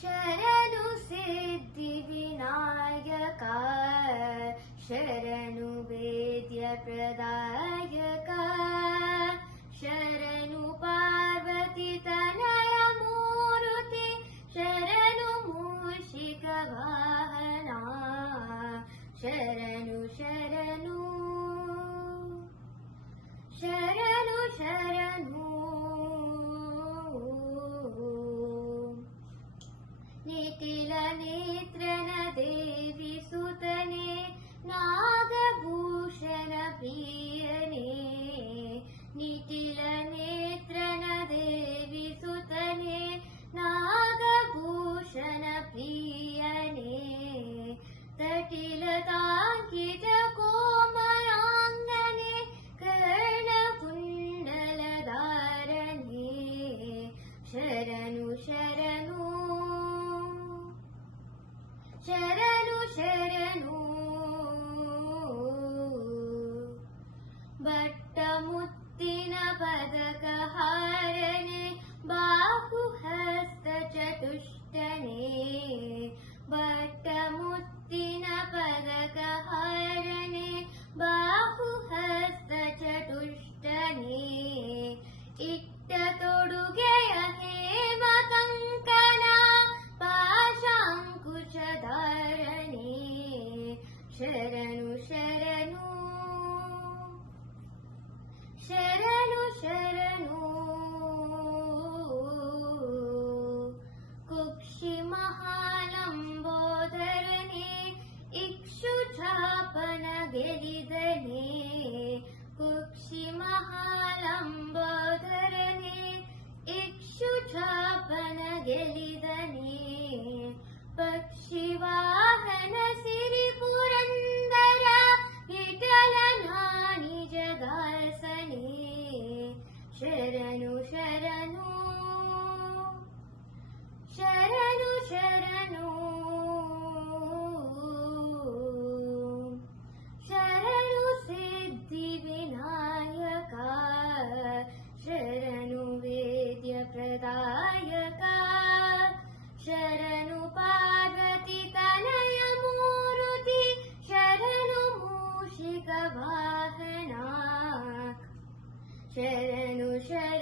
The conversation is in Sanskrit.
शरणु सिद्धिविनायक शरणु वेद्यप्रदायक शरणु पार्वति तनय शरणु मूषिकवाहना शरण सुतने न देवी सुतने ना शरणु। शरणु भट्टमुत्तिन पदकहारणे ಶರಣು ಶರಣು ಶರಣು ಶರಣು ಕುಕ್ಷಿ ಮಹಾಲಂಬೋದರನೆ ಇಕ್ಷುಚಾಪನ ಗೆಲಿದನೆ ಕುಕ್ಷಿ ಮಹಾಲಂಬೋದರನೆ ಇಕ್ಷುಚಾಪನ ಗೆಲಿದನೆ ಪಕ್ಷಿ ശരണു ശരണ